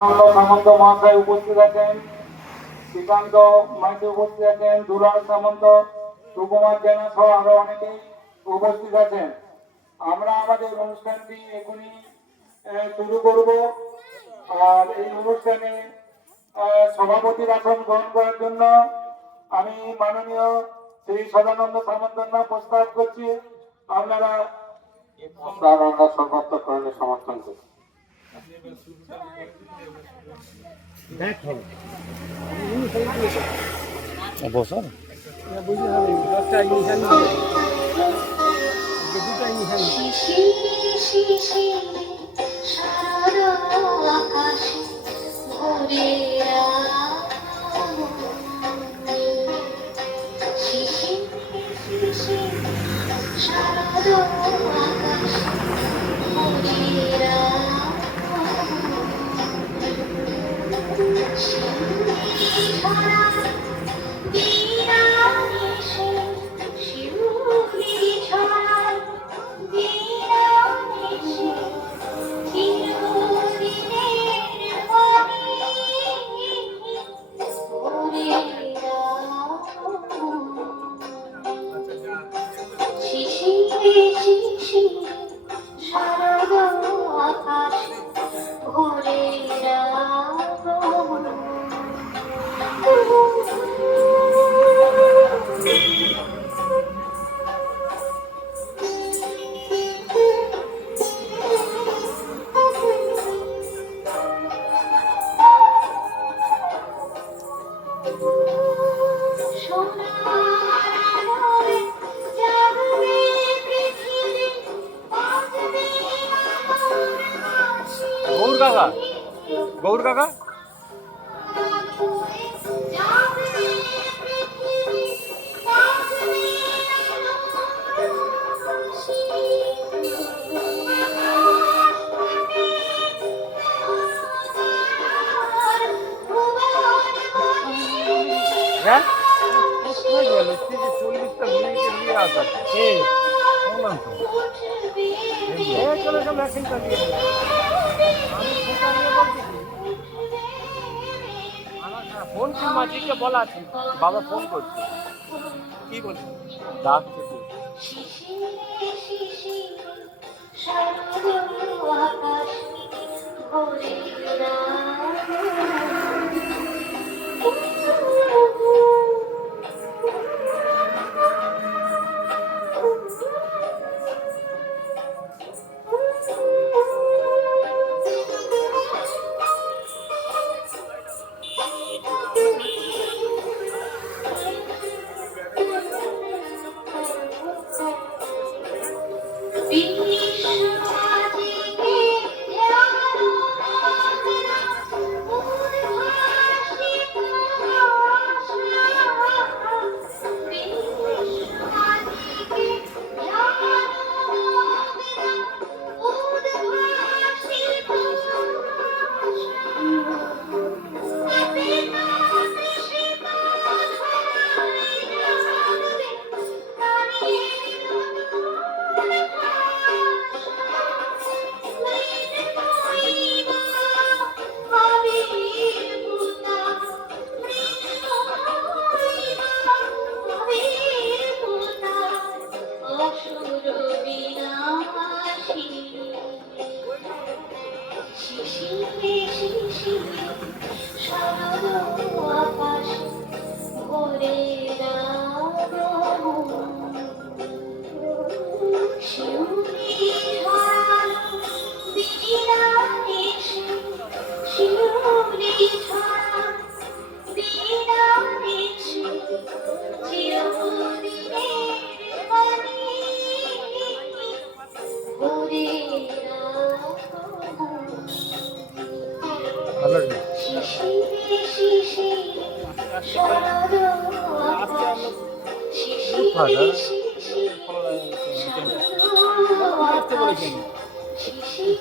সামন্ত মহাশয় উপস্থিত আছেন, শ্রীকান্ত মাইতি উপস্থিত আছেন, দুলাল সামন্ত, সুকুমার জেনা সহ আরো অনেকেই উপস্থিত আছেন। আমরা আমাদের অনুষ্ঠানটি এখনই শুরু করব। আর এই অনুষ্ঠানে সভাপতির আসন গ্রহণ করার জন্য আমি মাননীয় শ্রী সদানন্দ সামন্তর নাম প্রস্তাব করছি। আপনারা সর্বাত্মক করণে সমর্থন করছি। বসুন গৌর কাকা হ্যাঁ 40টা মিনিটে নিয়ে আসা চলে সব ভ্যাকসিন চালিয়ে ফোন মাঝিকে বলা আছে, বাবা ফোন করছে, কি বলছে ডাকছে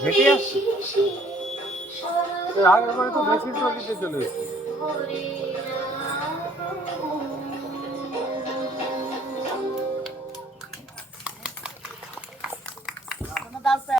হেঁটে আসছে আগের মানে তো ভ্যাকসিন চলে এসছে।